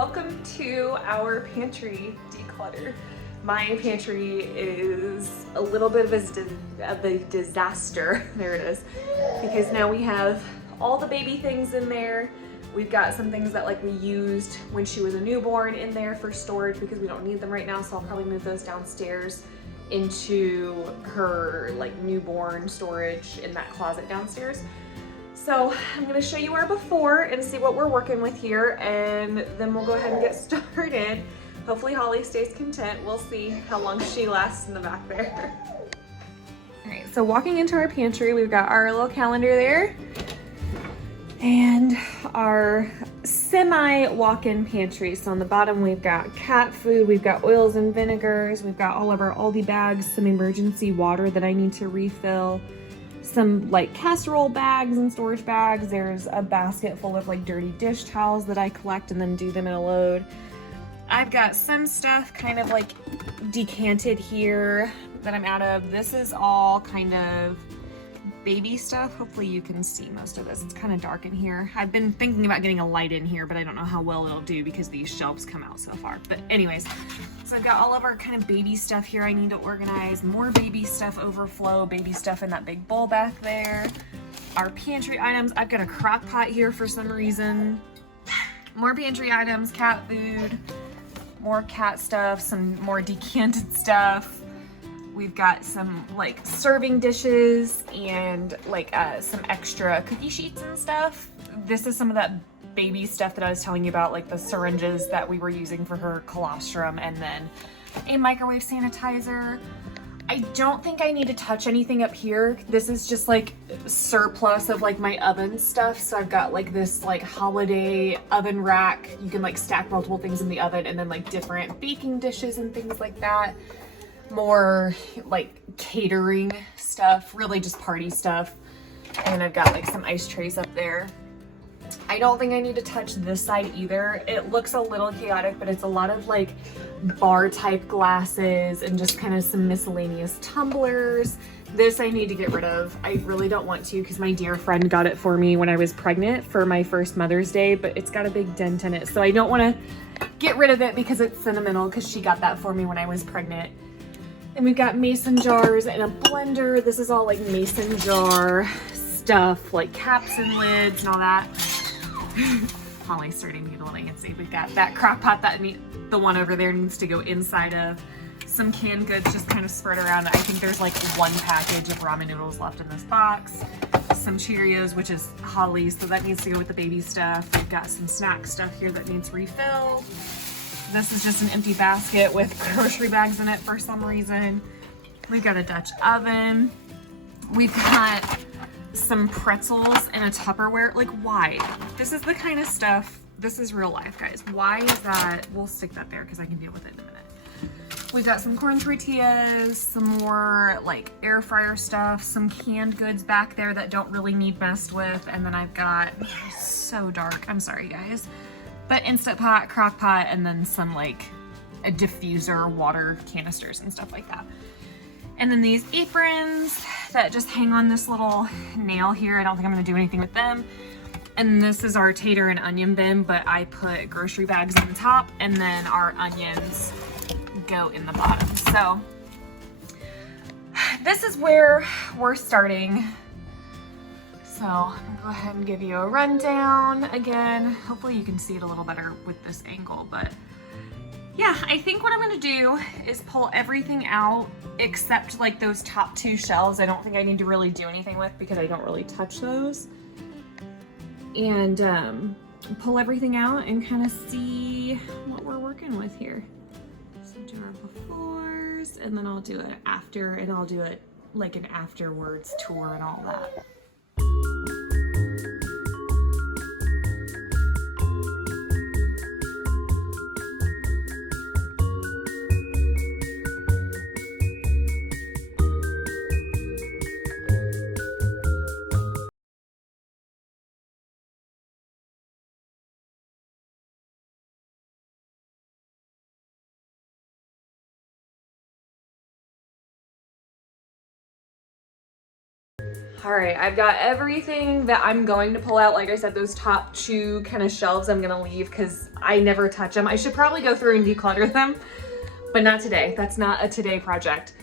welcome to our pantry declutter. My pantry is a little bit of a disaster, there it is, because now we have all the baby things in there. We've got some things that like we used when she was a newborn in there for storage because we don't need them right now, so I'll probably move those downstairs into her like newborn storage in that closet downstairs. So I'm gonna show you our before and see what we're working with here, and then we'll go ahead and get started. Hopefully Holly stays content. We'll see how long she lasts in the back there. All right, so walking into our pantry, we've got our little calendar there and our semi walk-in pantry. So on the bottom, we've got cat food, we've got oils and vinegars, we've got all of our Aldi bags, some emergency water that I need to refill, some like casserole bags and storage bags. There's a basket full of like dirty dish towels that I collect and then do them in a load. I've got some stuff kind of like decanted here that I'm out of. This is all kind of baby stuff. Hopefully you can see most of this. It's kind of dark in here. I've been thinking about getting a light in here, but I don't know how well it'll do because these shelves come out so far. But anyways, so I've got all of our kind of baby stuff here I need to organize. More baby stuff overflow, baby stuff in that big bowl back there. Our pantry items, I've got a crock pot here for some reason. More pantry items, cat food, more cat stuff, some more decanted stuff. We've got some like serving dishes and like some extra cookie sheets and stuff. This is some of that baby stuff that I was telling you about, like the syringes that we were using for her colostrum, and then a microwave sanitizer. I don't think I need to touch anything up here. This is just like surplus of like my oven stuff. So I've got like this like holiday oven rack. You can like stack multiple things in the oven, and then like different baking dishes and things like that. More like catering stuff, really just party stuff. And I've got like some ice trays up there. I don't think I need to touch this side either. It looks a little chaotic, but it's a lot of like bar type glasses and just kind of some miscellaneous tumblers. This I need to get rid of. I really don't want to because my dear friend got it for me when I was pregnant for my first Mother's Day, but it's got a big dent in it. So I don't want to get rid of it because it's sentimental, because she got that for me when I was pregnant. And we've got mason jars and a blender. This is all like mason jar stuff, like caps and lids and all that. Holly's starting needling and see. We've got that crock pot that the one over there needs to go inside of. Some canned goods just kind of spread around. I think there's like one package of ramen noodles left in this box. Some Cheerios, which is Holly's, so that needs to go with the baby stuff. We've got some snack stuff here that needs refilled. This is just an empty basket with grocery bags in it for some reason. We've got a Dutch oven. We've got some pretzels in a Tupperware. Like, why? This is the kind of stuff, this is real life, guys. Why is that? We'll stick that there because I can deal with it in a minute. We've got some corn tortillas, some more like air fryer stuff, some canned goods back there that don't really need messed with. And then I've got, it's so dark, I'm sorry guys, but Instant Pot, crock pot, and then some like a diffuser, water canisters and stuff like that. And then these aprons that just hang on this little nail here. I don't think I'm gonna do anything with them. And this is our tater and onion bin, but I put grocery bags on the top, and then our onions go in the bottom. So this is where we're starting. So I'm gonna go ahead and give you a rundown again. Hopefully you can see it a little better with this angle, but yeah, I think what I'm gonna do is pull everything out except like those top two shelves. I don't think I need to really do anything with because I don't really touch those. And pull everything out and kind of see what we're working with here. So do our befores, and then I'll do it after, and I'll do it like an afterwards tour and all that. All right, I've got everything that I'm going to pull out. Like I said, those top two kind of shelves I'm gonna leave because I never touch them. I should probably go through and declutter them, but not today. That's not a today project.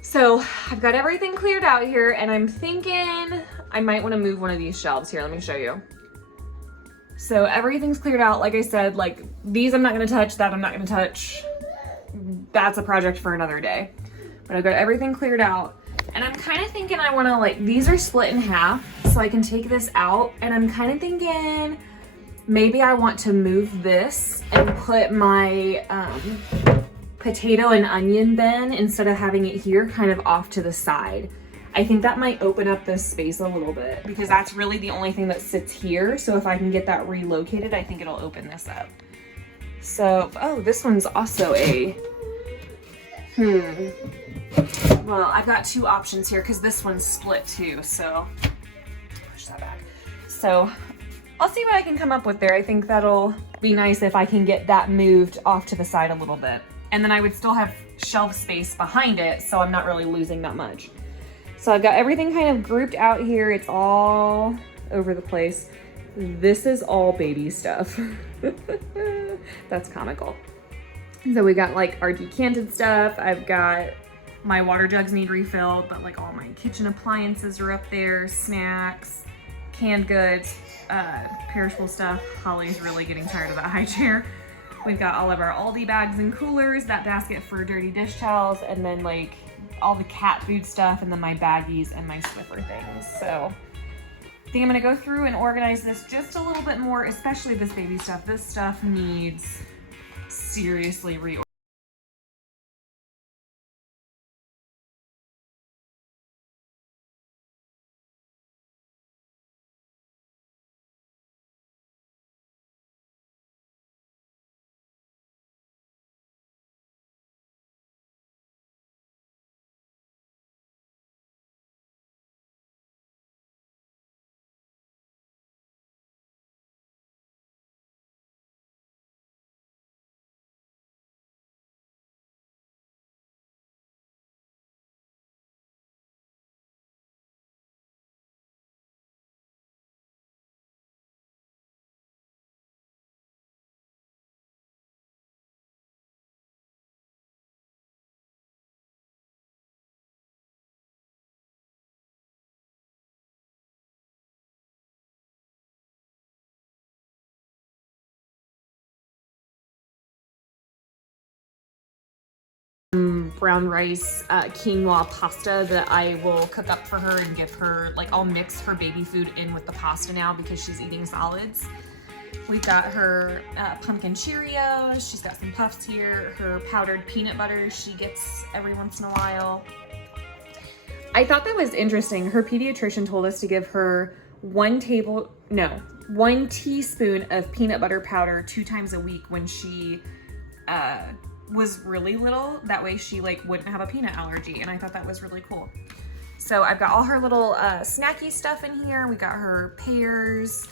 So I've got everything cleared out here, and I'm thinking I might want to move one of these shelves here. Let me show you. So everything's cleared out. Like I said, like these I'm not gonna touch, that I'm not gonna touch. That's a project for another day. But I've got everything cleared out. And I'm kind of thinking I want to, like, these are split in half, so I can take this out. And I'm kind of thinking maybe I want to move this and put my potato and onion bin, instead of having it here, kind of off to the side. I think that might open up this space a little bit because that's really the only thing that sits here. So if I can get that relocated, I think it'll open this up. So, oh, this one's also a, well, I've got two options here because this one's split too, so push that back. So I'll see what I can come up with there. I think that'll be nice if I can get that moved off to the side a little bit. And then I would still have shelf space behind it, so I'm not really losing that much. So I've got everything kind of grouped out here. It's all over the place. This is all baby stuff. That's comical. So we got like our decanted stuff. I've got my water jugs need refilled, but like all my kitchen appliances are up there, snacks, canned goods, perishable stuff. Holly's really getting tired of that high chair. We've got all of our Aldi bags and coolers, that basket for dirty dish towels, and then like all the cat food stuff, and then my baggies and my Swiffer things. So I think I'm gonna go through and organize this just a little bit more, especially this baby stuff. This stuff needs seriously reorganized. Brown rice quinoa pasta that I will cook up for her and give her, like I'll mix her baby food in with the pasta now because she's eating solids. We've got her pumpkin Cheerios. She's got some puffs here. Her powdered peanut butter she gets every once in a while. I thought that was interesting. Her pediatrician told us to give her 1 teaspoon of peanut butter powder 2 times a week when she was really little. That way she like wouldn't have a peanut allergy, and I thought that was really cool. So I've got all her little snacky stuff in here. We got her pears,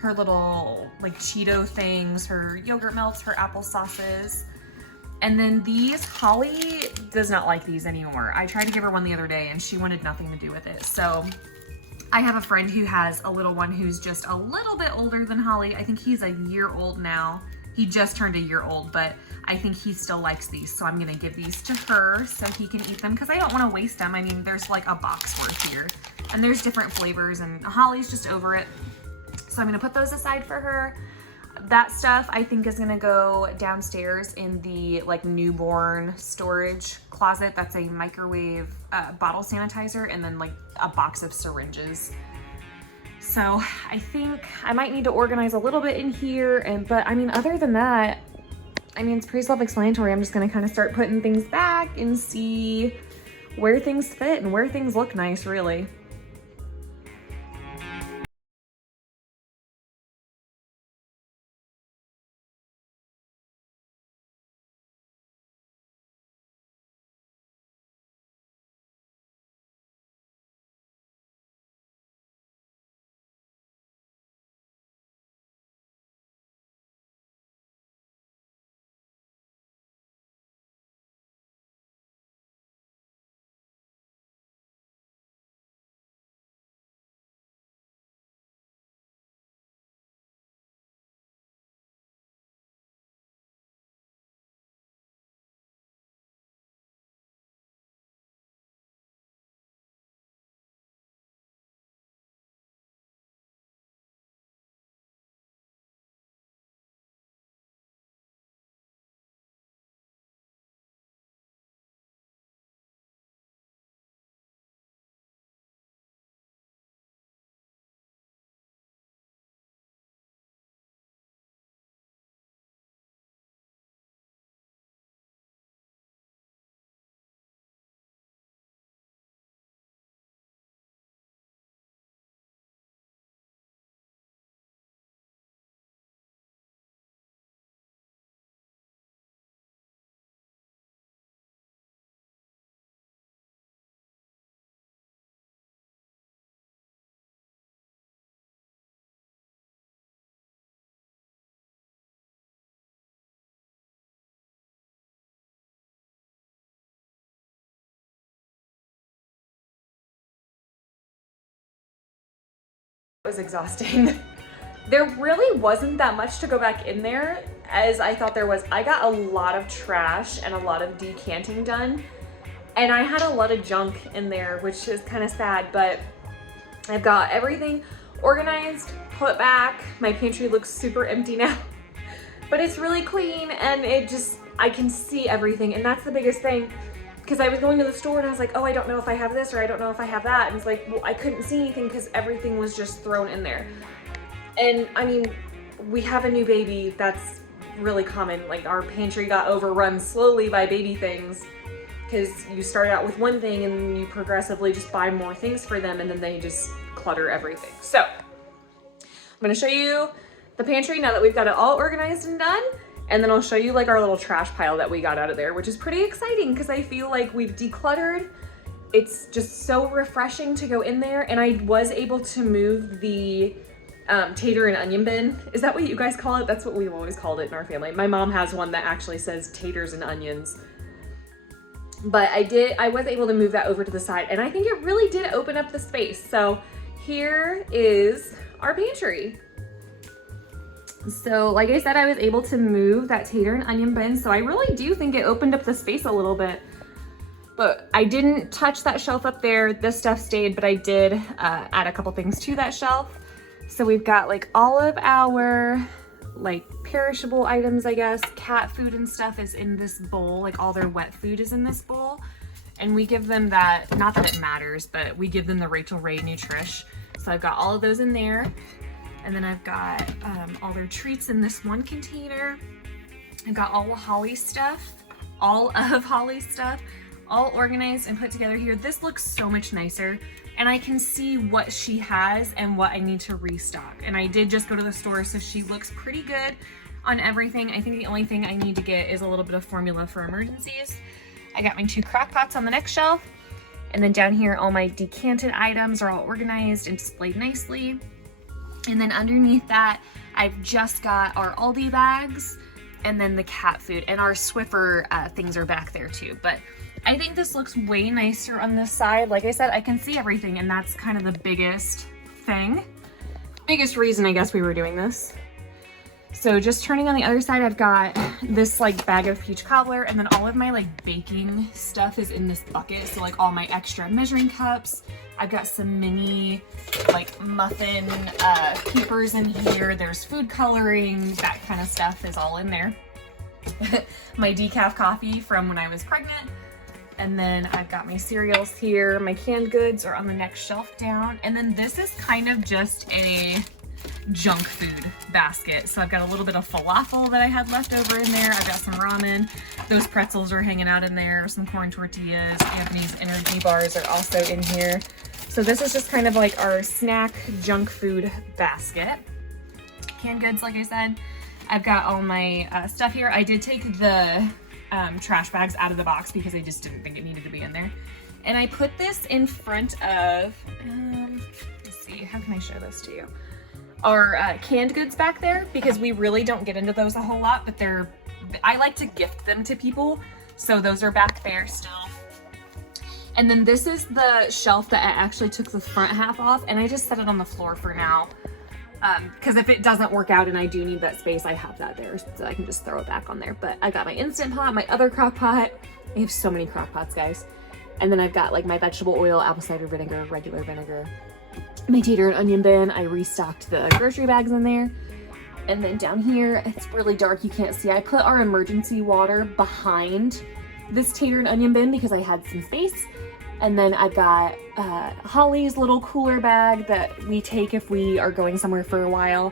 her little like Cheeto things, her yogurt melts, her apple sauces. And then these, Holly does not like these anymore. I tried to give her one the other day and she wanted nothing to do with it. So I have a friend who has a little one who's just a little bit older than Holly. I think he's a year old now. He just turned a year old, but I think he still likes these. So I'm gonna give these to her so he can eat them because I don't wanna waste them. I mean, there's like a box worth here and there's different flavors and Holly's just over it. So I'm gonna put those aside for her. That stuff I think is gonna go downstairs in the like newborn storage closet. That's a microwave bottle sanitizer and then like a box of syringes. So I think I might need to organize a little bit in here, but I mean, other than that, I mean, it's pretty self-explanatory. I'm just gonna kind of start putting things back and see where things fit and where things look nice, really. was exhausting. There really wasn't that much to go back in there as I thought there was. I got a lot of trash and a lot of decanting done, and I had a lot of junk in there, which is kind of sad, but I've got everything organized, put back. My pantry looks super empty now, but it's really clean, and I can see everything, and that's the biggest thing. Because I was going to the store and I was like, oh, I don't know if I have this or I don't know if I have that. And it's like, well, I couldn't see anything because everything was just thrown in there. And I mean, we have a new baby. That's really common. Like, our pantry got overrun slowly by baby things because you start out with one thing and you progressively just buy more things for them, and then they just clutter everything. So I'm gonna show you the pantry now that we've got it all organized and done. And then I'll show you like our little trash pile that we got out of there, which is pretty exciting because I feel like we've decluttered. It's just so refreshing to go in there. And I was able to move the tater and onion bin. Is that what you guys call it? That's what we've always called it in our family. My mom has one that actually says taters and onions. But I was able to move that over to the side, and I think it really did open up the space. So here is our pantry. So like I said, I was able to move that tater and onion bin. So I really do think it opened up the space a little bit, but I didn't touch that shelf up there. This stuff stayed, but I did add a couple things to that shelf. So we've got like all of our like perishable items, I guess. Cat food and stuff is in this bowl. Like all their wet food is in this bowl. And we give them that, not that it matters, but we give them the Rachel Ray Nutrish. So I've got all of those in there. And then I've got all their treats in this one container. I've got all of Holly's stuff, all organized and put together here. This looks so much nicer, and I can see what she has and what I need to restock. And I did just go to the store, so she looks pretty good on everything. I think the only thing I need to get is a little bit of formula for emergencies. I got my 2 crock pots on the next shelf. And then down here, all my decanted items are all organized and displayed nicely. And then underneath that, I've just got our Aldi bags and then the cat food, and our Swiffer things are back there too. But I think this looks way nicer on this side. Like I said, I can see everything, and that's kind of the biggest thing. Biggest reason I guess we were doing this. So just turning on the other side, I've got this like bag of peach cobbler, and then all of my like baking stuff is in this bucket. So like all my extra measuring cups. I've got some mini like muffin keepers in here. There's food coloring, that kind of stuff is all in there. My decaf coffee from when I was pregnant. And then I've got my cereals here. My canned goods are on the next shelf down. And then this is kind of just a junk food basket. So I've got a little bit of falafel that I had left over in there. I've got some ramen. Those pretzels are hanging out in there. Some corn tortillas. Anthony's energy bars are also in here. So this is just kind of like our snack junk food basket. Canned goods, like I said. I've got all my stuff here. I did take the trash bags out of the box because I just didn't think it needed to be in there. And I put this in front of, let's see, how can I show this to you? Our canned goods back there, because we really don't get into those a whole lot, but I like to gift them to people. So those are back there still. And then this is the shelf that I actually took the front half off, and I just set it on the floor for now. Because if it doesn't work out and I do need that space, I have that there, so I can just throw it back on there. But I got my Instant Pot, my other crock pot. I have so many crock pots, guys. And then I've got like my vegetable oil, apple cider vinegar, regular vinegar, my tater and onion bin. I restocked the grocery bags in there. And then down here, it's really dark, you can't see. I put our emergency water behind this tater and onion bin because I had some space. And then I've got Holly's little cooler bag that we take if we are going somewhere for a while.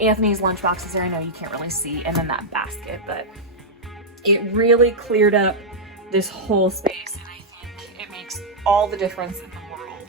Anthony's lunchbox is there. I know you can't really see. And then that basket. But it really cleared up this whole space. And I think it makes all the difference in the world.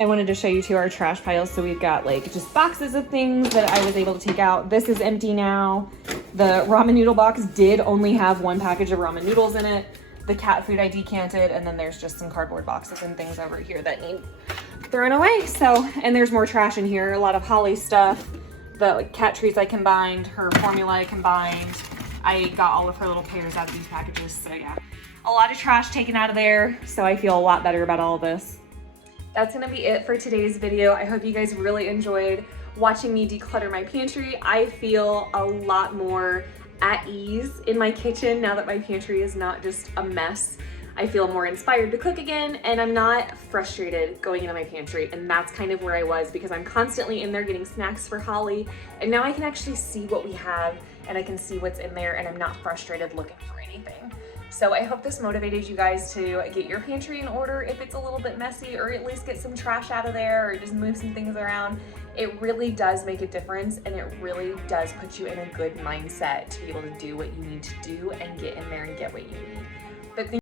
I wanted to show you too our trash piles. So we've got like just boxes of things that I was able to take out. This is empty now. The ramen noodle box did only have 1 package of ramen noodles in it. The cat food I decanted, and then there's just some cardboard boxes and things over here that need thrown away. So, and there's more trash in here, a lot of Holly stuff, the like, cat treats I combined, her formula I combined. I got all of her little pears out of these packages, so yeah. A lot of trash taken out of there, so I feel a lot better about all of this. that's gonna be it for today's video. I hope you guys really enjoyed watching me declutter my pantry. I feel a lot more at ease in my kitchen now that my pantry is not just a mess. I feel more inspired to cook again, and I'm not frustrated going into my pantry, and that's kind of where I was, because I'm constantly in there getting snacks for Holly, and now I can actually see what we have and I can see what's in there, and I'm not frustrated looking for anything. So I hope this motivated you guys to get your pantry in order if it's a little bit messy, or at least get some trash out of there, or just move some things around. It really does make a difference, and it really does put you in a good mindset to be able to do what you need to do and get in there and get what you need. But